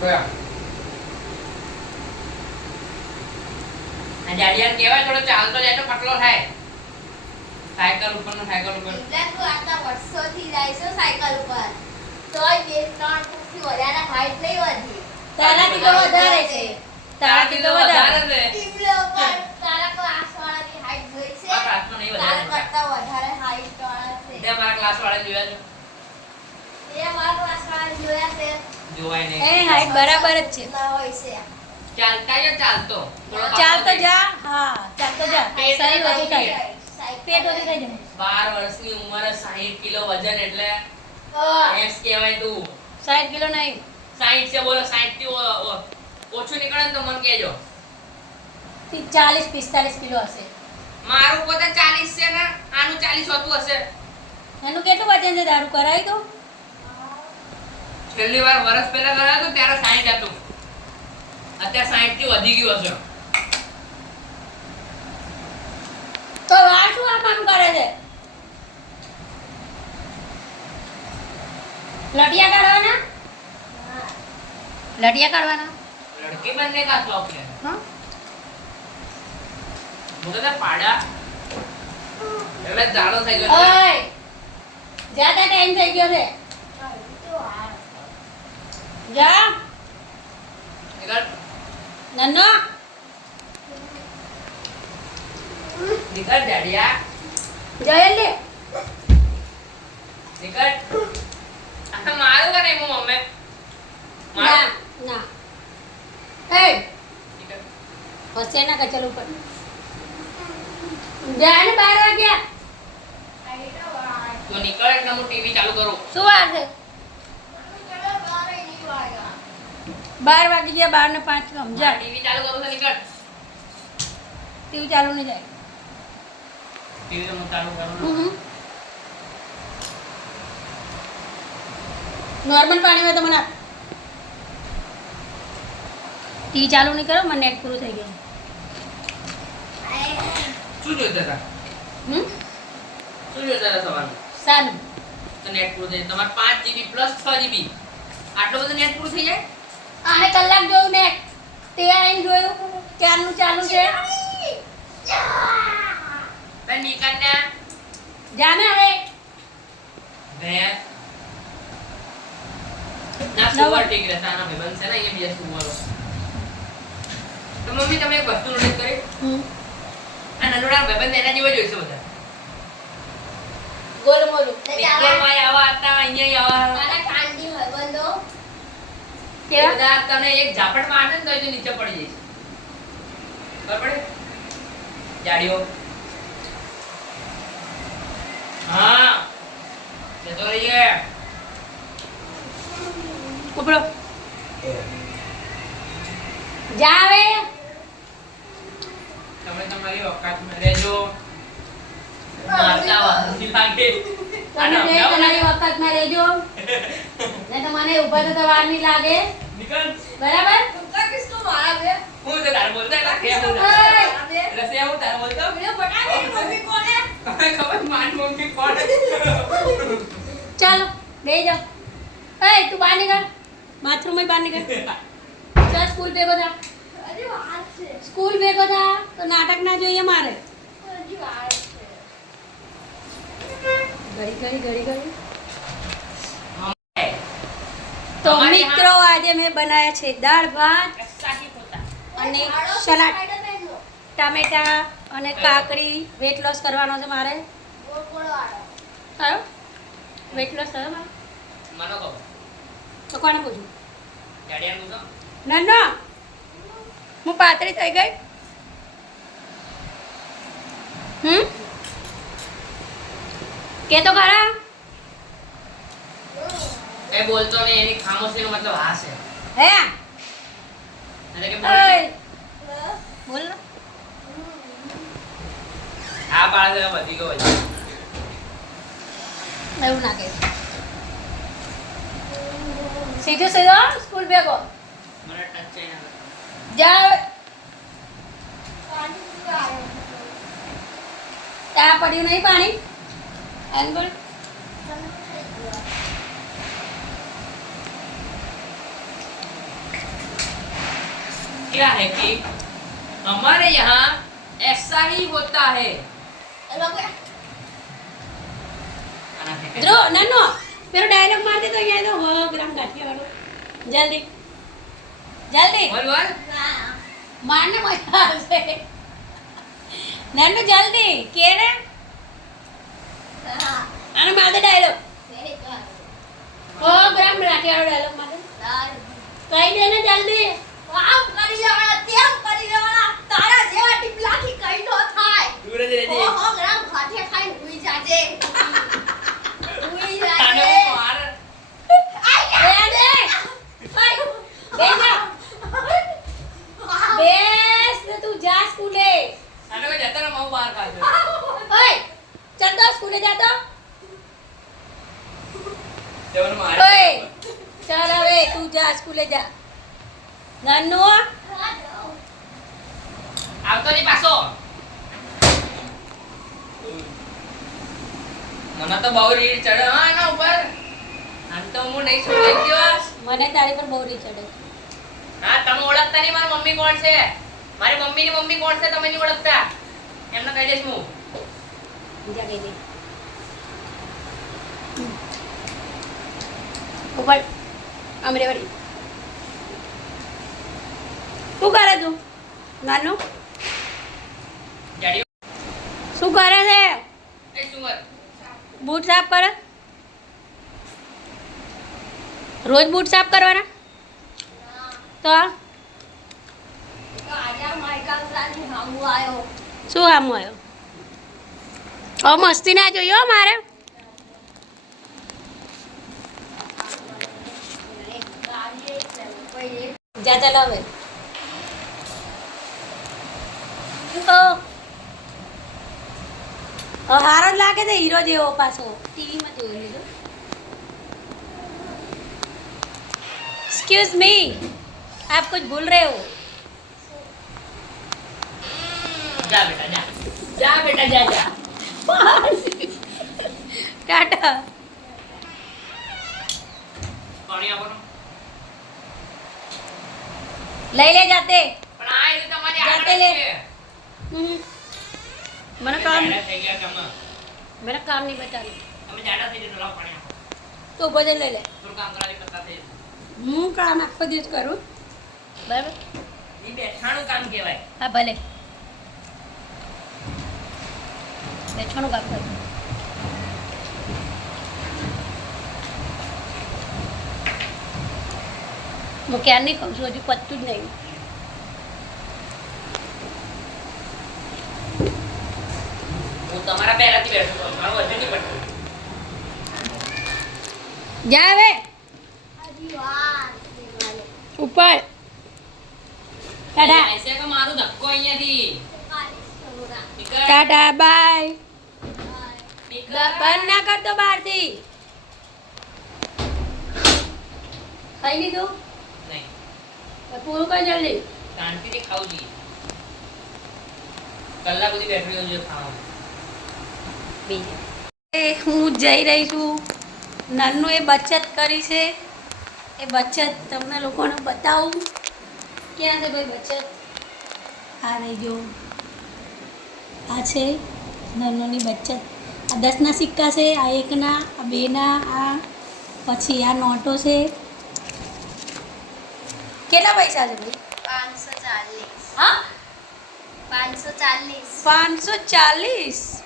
કયા આ જાડિયાને કહેવાય થોડો ચાલતો જાય તો પતલો થાય સાયકલ ઉપર એટલે તું આટલા વર્ષોથી જાય છે સાયકલ ઉપર તોય 2-3 ફૂટથી વધારે હાઈટ નહીં વધી તારાથી તો વધારે છે તારાથી તો વધારે છે ટીમલે ઉપર તારા ક્લાસ વાળાની હાઈટ જોઈ છે આ ક્લાસમાં નહીં વધારે તારા કરતા વધારે હાઈટ વાળા છે તે મારા ક્લાસ વાળા જોયા છે એ મારા ક્લાસ વાળા જોયા છે જોવાય નહીં એ હાઈટ બરાબર જ છે ના હોય છે ચાલતા કે ચાલતો થોડો ચાલતો જા હા ચાલતો જા પેટ શરીર ઓછું થાય સાયકલ પેટ ઓછું થઈ જાય 12 વર્ષની ઉંમરે 60 કિલો વજન એટલે એસ કહેવાય તું 60 કિલો નહીં 60 છે બોલો 60 થી ઓછું નીકળે ને તો મને કહેજો 40-45 કિલો હશે મારું પોતે 40 છે ને આનું 40 હોતું હશે એનું કેટલું વજન છે તારું કરાવી દો છેલ્લી વાર વર્ષ પહેલા કરાયો તો ત્યારે 60 હતું અત્યારે 60 થી વધી ગયું હશે તો વાળ શું આમ કરે છે લટિયા કાઢવાના લટિયા કાઢવાના લડકી बनने का शौक है હા मुझे तो पाड़ा એટલે જાડો થઈ ગયો ઓય જ્યાદા ટાઈમ થઈ ગયો છે જા નીકળ નન્નો નીકળ જાડિયા જયલી નીકળ આ મારું કે નહીં હું મમ્મી ના મારું ના એ નીકળ હસે ના કચલ ઉપર જા ને 12 વાગ્યા તું નીકળ એટલે હું ટીવી ચાલુ કરું શું વાર છે 12 વાગી ગયા 12 ને 5 સમજા ટીવી ચાલુ કરું તો નીકળ ટીવી ચાલુ નહીં જાય ટીવી તો હું ચાલુ કરું નોર્મલ પાણીમાં તો મને આપ ટીવી ચાલુ નહીં કરો મને નેટ પૂરું થઈ ગયું શું જોઈતા હતા શું જોઈતા હતા સવારનું સારું તો નેટ પૂરું થઈ જાય તમારે 5 GB પ્લસ 6 GB આટલું બધું નેટ પૂરું થઈ જાય આને કલાક જોયું નેટ તે આઈને જોયું ક્યારનું ચાલુ છે તને નીકળને જાને હવે બે ના સુવર ઠીક રહેતા ના ભાઈ બનશે ને અહીંયા બીજા સુવરો તો મમ્મી તમે એક વસ્તુ નોટિસ કરી આ નલોડા ભાઈબંધ એના જેવા જોઈશે બધા ગોલ મોલું નિકોલમાં આવા હતા અહીંયા આવા મારા કાંડી હોય બંધો કેવા બધા તને એક ઝાપટ મારશે ને તો એ નીચે પડી જઈશ ખબર પડે જાડીઓ હા જતો રહીએ ઉપડો જા હવે તમે તમારી ઓકાતમાં રહેજો મારતા વાંધી લાગે તમે બે તમારી વખતમાં રહેજો ને તમને ઊભા થતા વાર નહીં લાગે નિકલ બરાબર તુકા કિસકો મારા બે હું તો તાર બોલતા હતા કે હું ઓય! રસે હું તાર બોલતો વિડિયો બતાવી મમ્મી કોને ખબર માન મમ્મી કોણ ચાલો બે જાઓ એ તું બહાર નીકળ બાથરૂમમાં બહાર નીકળ ચાલ સ્કૂલ ભેગો થા અરે વાર છે સ્કૂલ ભેગો થા તો નાટક ના જોઈએ મારે હજી વાર છે ઘડી તો અમારી મિત્રો આજે મેં બનાવ્યા છે દાળ ભાત સાકી પોતા અને સલાડ ટામેટા અને કાકડી વેટ લોસ કરવાનો છે મારે ગોળ ગોળ વાળો કયો વેટ લોસ થયો મારે મનો કહો તો કોને પૂછું જાડિયા પૂછો ના ના હું પાતળી થઈ ગઈ કે તો ખરા એ બોલતો ને એની ખામોશીનો મતલબ હા છે હે એટલે કે ઓય બોલ ને. આ બાળક વધી ગયો છે એવું ના કે સીધો સીધો સ્કૂલ ભેગો મને ટચ છે ના જા પાણી આવે ત્યાં પડ્યું નહીં પાણી એમ બોલ क्या है कि हमारे यहाँ ऐसा ही होता है ચલો બે. આના ફેંકે. ધ્રુવ નાનો પેલો ડાયલોગ માર દે તો અહીંયા તો 100 ગ્રામ ગાંઠિયા વાળો જલ્દી જલ્દી બોલ બોલ ના. મારને મજા આવશે નાનો જલ્દી કે ને હા. આને માર દે ડાયલોગ વેરી ગુડ. 100 ગ્રામ ગાંઠિયા વાળો ડાયલોગ માર દે સારું. કહી દે ને જલ્દી આમ કરી લેવાના તેમ કરી લેવાના તારા જેવા ટીપલાથી કઈ નો થાય. દૂર જ રહેજે. 100 ગ્રામ ગાંઠિયા ખાઈને હુઈ જાજે. હુઈ તાને જાજે. હું માર બે દે ભાઈ બેસ જા બેસ ને તું જા સ્કૂલે તાને કોઈ જતો ને હું બહાર કાઢો ઓય ચલ તો સ્કૂલે જા તો તેવન માર ઓય ચાલ હવે તું જા સ્કૂલે જા નાનો આવતો નહીં પાછો મને તો બહુ રીડ ચડે હા એના ઉપર આમ તો હું નહીં છોડી એક દિવસ મને તારી પર બહુ રી ચડે હા તમે ઓળખતા નહીં મારી મમ્મી કોણ છે મારી મમ્મીની મમ્મી કોણ છે તમે નહીં ઓળખતા એમને કહી દઈશ હું બીજા કહી દે ઉપર અમરે વળી શું કરે તું નાનો જાડિયો શું કરે છે એ સુવર બૂટ સાફ કરે રોજ બૂટ સાફ કરવાના તો આ તો આજે માઈકલ સાની હામુ આયો. શું આમ આવ્યો મસ્તી ના જોઈ હો મારે જા ચાલ હવે હારો જ લાગે છે હીરો જેવો પાછો ટીવીમાં જોઈ લીધો एक्सक्यूज मी आप कुछ भूल रहे हो જા બેટા જા જા બેટા જા જા टाटा પાણી આપો લઈ લે જાતે પણ આ એ તમારી જાતે આગળ લે. છે મને કામ જાડા થઈ ગયા તમે मेरा काम नहीं बचाना તમે જાડા થઈ જજો લાવ પાણી આપો तो भजन ले ले થોડું કામ કરાવી કરતા થઈ હું કામ આખો દિવસ કરું બરાબર ઈ બેઠાણું કામ કહેવાય હા ભલે બેઠાણું કામ કરું હું ક્યારની ખાઉં છું હજુ પતતું જ નહીં હું તમારા પહેલાથી બેઠો છું મારું વજન નહીં પડતું જા હવે હજી વાર છે મારે. ઉપર ટાટા ऐसे કે મારું ધક્કો અહીંયાથી કાલે સરોરા. નીકળ ટાટા બાય નીકળ બંધ ના કરતો બહારથી ખાઈ લીધું નહીં તો પૂરું કર જલ્દી શાંતિથી ખાવું જોઈએ કલાક સુધી બેઠી રહેવું જોઈએ ખાવાનું હું જઈ રહી છું નાનું એ બચત કરી છે એ બચત તમને લોકોને બતાવું ક્યાં છે ભાઈ બચત આ રહી જો આ છે નાનોની બચત આ 10ના સિક્કા છે આ 1ના આ 2ના આ પછી આ નોટો છે કેટલા પૈસા છે ભાઈ 540. હા 540. 540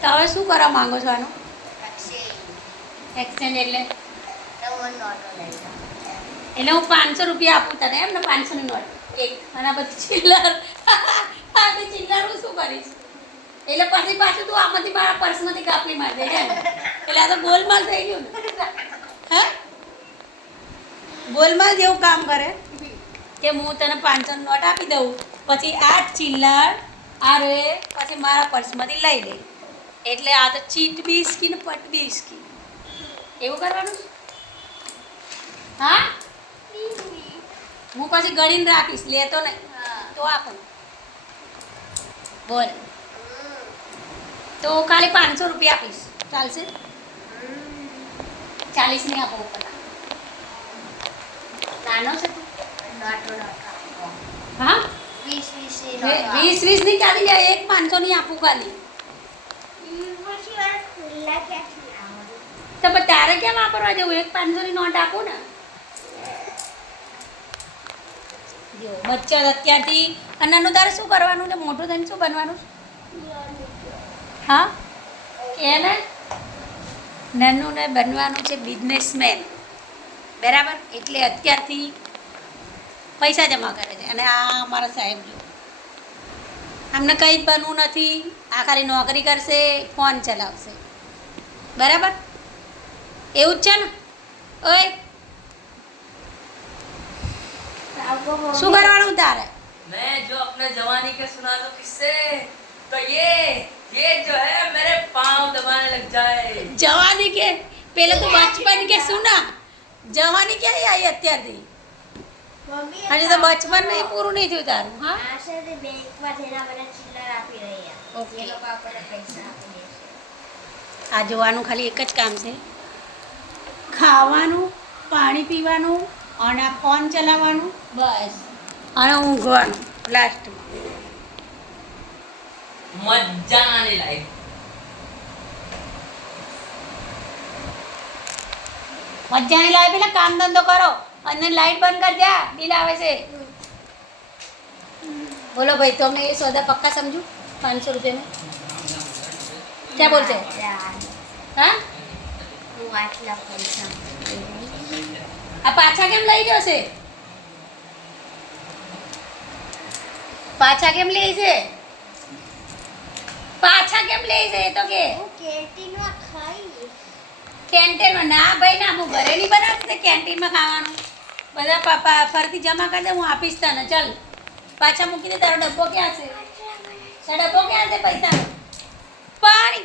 તો હવે શું કરવા માંગો છો આનું એક્સચેન્જ એટલે એટલે હું 500 રૂપિયા આપું તને એમ ને 500ની નોટ એક અને પછી ચિલ્લર આ ચિલ્લર હું શું કરીશ એટલે પછી પાછું તું આમાંથી મારા પર્સમાંથી કાપલી મારી દે એમ એટલે આ તો ગોલમાલ થઈ ગયું ને હે ગોલમાલ જેવું કામ કરે કે હું તને 500 નોટ આપી દઉં પછી આ ચિલ્લર આ રે પછી મારા પર્સમાંથી લઈ લે એટલે આ તો ચીટ બી ઇસકી ને પટ બી ઇસકી એવું કરવાનું હા હું પછી ગણીને રાખીશ લેતો નહીં તો આપણ બોલ તો ખાલી 500 રૂપિયા આપીશ ચાલશે 40 નહીં આપો ઉપર નાનો છે તું નોટો આપો. હા 20 ની નોટો. 20 ની ચાલી જાય, એક 500 ની આપું ખાલી. પછી વાર ખુલ્લા ક્યાંથી લાવવાનું? તો પણ તારે કેમ વાપરવા જવું? એક 500 ની નોટ આપું ને. જો બચત અત્યારથી. અને નાનું તારે શું કરવાનું ને મોટું થઈને શું બનવાનું? હા કે ને નાનું ને બનવાનું છે બિઝનેસમેન, બરાબર? એટલે અત્યારથી પૈસા જમા કરે છે. અને આ અમારા સાહેબ જો, અમને કંઈ જ બનવું નથી, આ ખાલી નોકરી કરશે, ફોન ચલાવશે, બરાબર? એવું જ છે ને? ઓય શું કરવાનું તારે? मैं जो अपने जवानी के सुना दो किससे तो ये जो है मेरे पाँव दबाने लग जाए. જવાની કે પેલે તો બચપન કે સુના, જવાની ક્યાં આવી અત્યારથી? મમ્મી હજી તો બચપન નહીં પૂરું નહીં થયું તારું. હા આ છે તે બેંકમાં જઈને મને ચિલ્લર આપી રહ્યા. ઓકે. એ લોકો આપણને પૈસા આપી દેશે. આ જોવાનું ખાલી એક જ કામ છે, ખાવાનું, પાણી પીવાનું અને આ ફોન ચલાવવાનું, બસ. અને ઊંઘવાનું લાસ્ટમાં. मजा आने लायक. મજાની લાવે પેલા કામ ધંધો કરો અને લાઈટ બંધ કરી દે, બિલ આવે છે. બોલો ભાઈ, તો मैं ये सौदा पक्का समझूं? 500 रुपये में क्या बोलते हो? हाँ હું આટલા પૈસા આ પાછા કેમ લઈ જશે? પાછા કેમ લે છે? પાછા કેમ લે છે એ તો કે. હું કેન્ટીનમાં ખાઈ. કેન્ટીનમાં ના ભાઈ ના, હું ઘરે નહીં બનાવતી તે કેન્ટીનમાં ખાવાનું. બધા પાપા ફરતી જમા કરી દે, હું આપીશ તને. ચાલ પાછા મૂકી દે. તારો ડબ્બો ક્યાં છે? તારો ડબ્બો ક્યાં છે પૈસાનો? પાણી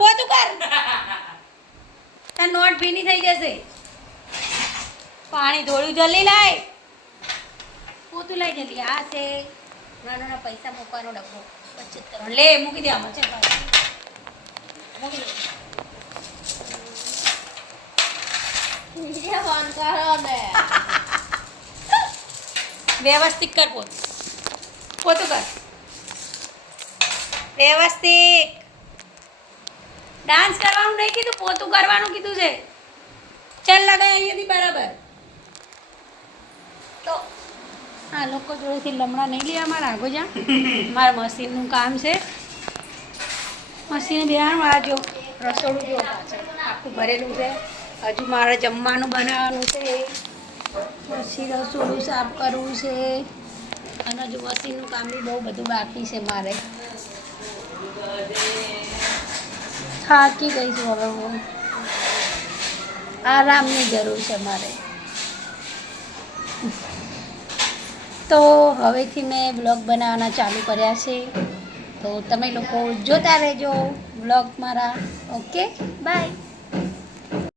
પોતું કર, તાર નોટ ભીની થઈ જશે. પાણી ધોળું જલ્દી લાય, પોતું લાય જલ્દી. આ છે નાના નાના પૈસા મૂકવાનો ડબ્બો 75. લે મૂકી દે આમાં. છે મૂકી દે. બીજે ફોન કરો ને. વ્યવસ્થિત કર પોતું. પોતું કર વ્યવસ્થિત. ડાન્સ કરવાનું નહીં કીધું, પોતું કરવાનું કીધું છે. ચાલ લગાય અહીંયાથી બરાબર. તો આ લોકો જોડેથી લમણા નહીં લે. અમારા આગો જા, મારા મશીનનું કામ છે. મશીન બેહાનું. આ જો રસોડું જો પાછળ આખું ભરેલું છે. હજુ મારે જમવાનું બનાવવાનું છે, પછી રસોડું સાફ કરવું છે. અને હજુ મશીનનું કામ બી બહુ બધું બાકી છે મારે. થાકી ગઈ છું હવે હું. આરામની જરૂર છે મારે. તો હવેથી મેં બ્લોગ બનાવવાના ચાલુ કર્યા છે, તો તમે લોકો જોતા રહેજો બ્લોગ મારા. Okay bye.